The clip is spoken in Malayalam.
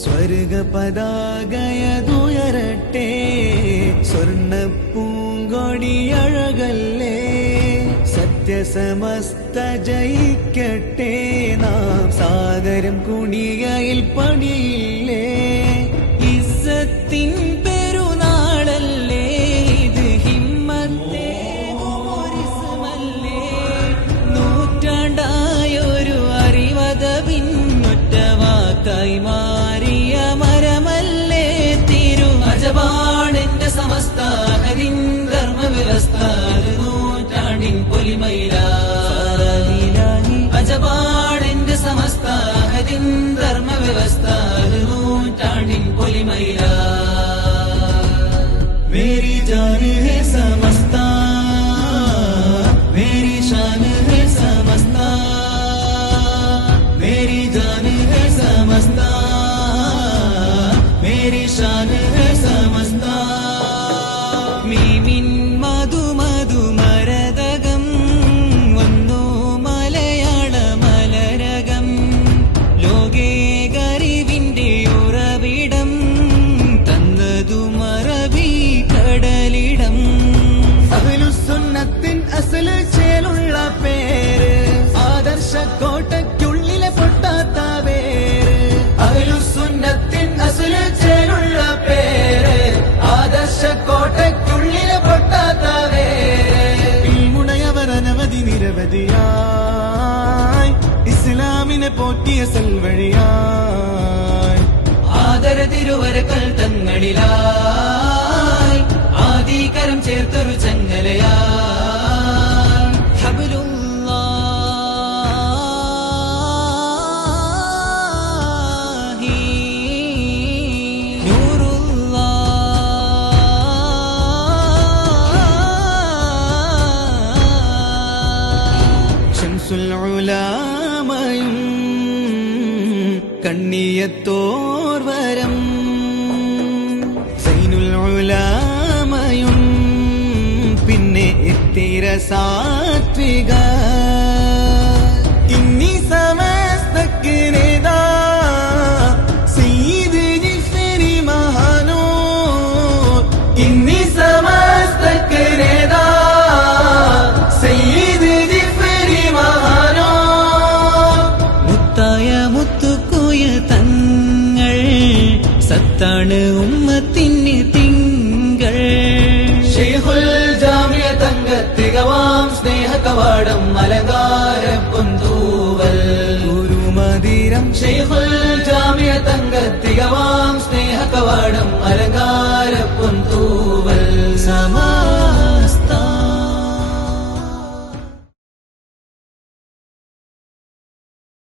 സ്വർഗ പതാകയതുയരട്ടെ, സ്വർണ്ണ പൂങ്കൊടിയഴകല്ലേ, സത്യസമസ്ത ജയിക്കട്ടെ, നാം സാഗരം കുണികയിൽ പണിയില്ലേ. ഇസ്സത്തിൻ പെരുനാളല്ലേ ഇത്, ഹിമ്മത്തേ ഓരിസ്മല്ലേ, നൂറ്റാണ്ടായൊരു അറിവത പിന്നൊറ്റ വാക്കായി മാറിയ മരമല്ലേ തിരു. അജപാണെന്റെ സമസ്ത ഹരിൻ ധർമ്മവ്യവസ്ഥ, നൂറ്റാണ്ടിൻ പൊലിമയില. അജപാണെന്റെ സമസ്ത ഹരിൻ ധർമ്മവ്യവസ്ഥ, നൂറ്റാണ്ടിൻ പൊലിമയില. മേരി ജാൻ ഹേ സമസ്ത, മേരി ഷാൻ ഹേ സമസ്ത, മേരി ജാൻ ഹേ സമസ്ത, മേരി ഷാൻ ഹേ സമസ്ത. മീമിൻ മധു മധു മരതകം വന്നു മലയാള മലരകം, ലോകേ ഗരിവിന്റെ ഉറവിടം തന്നതു മറബി കടലിടം. അഹ്ലുസുന്നത്തിൻ അസ്ൽ ചേലുള്ള പേര്, ആദർശ കോട്ടയ്ക്കുള്ളിലെ പൊട്ടാത്ത പേര്. അഹ്ലുസുന്നത്തിൻ അസ്ൽ ചേലുള്ള പേര്, ആദർശ കോട്ടയ്ക്കുള്ളിലെ പൊട്ടാത്ത പേര്. പിന്മുണയവർ അനവധി നിരവധിയായി, ഇസ്ലാമിനെ പോറ്റിയ സൽവഴിയായി, ആദര തിരുവരക്കൽ തങ്ങളിലായി, ആദികരം ചേർത്തൊരു ചങ്ങലയായി. ഹബലുല്ലാഹി നൂറുല്ലാഹ്, ശംസുൽ ഉലാമയും കണ്ണിയത്തോർവരം, സൈനുൽ ഉലാമയും പിന്നെ എത്തിര സാത്വിക. ഇന്നി സമസ്തക്ക് നേതാ സയ്യിദ് ജിഫ്രി മഹാനൂർ, ഇന്നി സമസ്തക്ക് നേതാ സയ്യിദ് ജിഫ്രി മഹാനൂർ. മുത്തായ മുത്തുക്കോയ തങ്ങൾ സത്താണ് ഉമ്മത്തിന് തിങ്കൾ. ശൈഖുൽ ജാമിഅ തങ്കത്തികവാം സ്നേഹ കവാടം അലങ്കാര പൊന്തൂവൽ ഗുരുമതിരം. ശൈഖുൽ ജാമിഅ തങ്കത്തികവാം സ്നേഹ കവാടം അലങ്കാര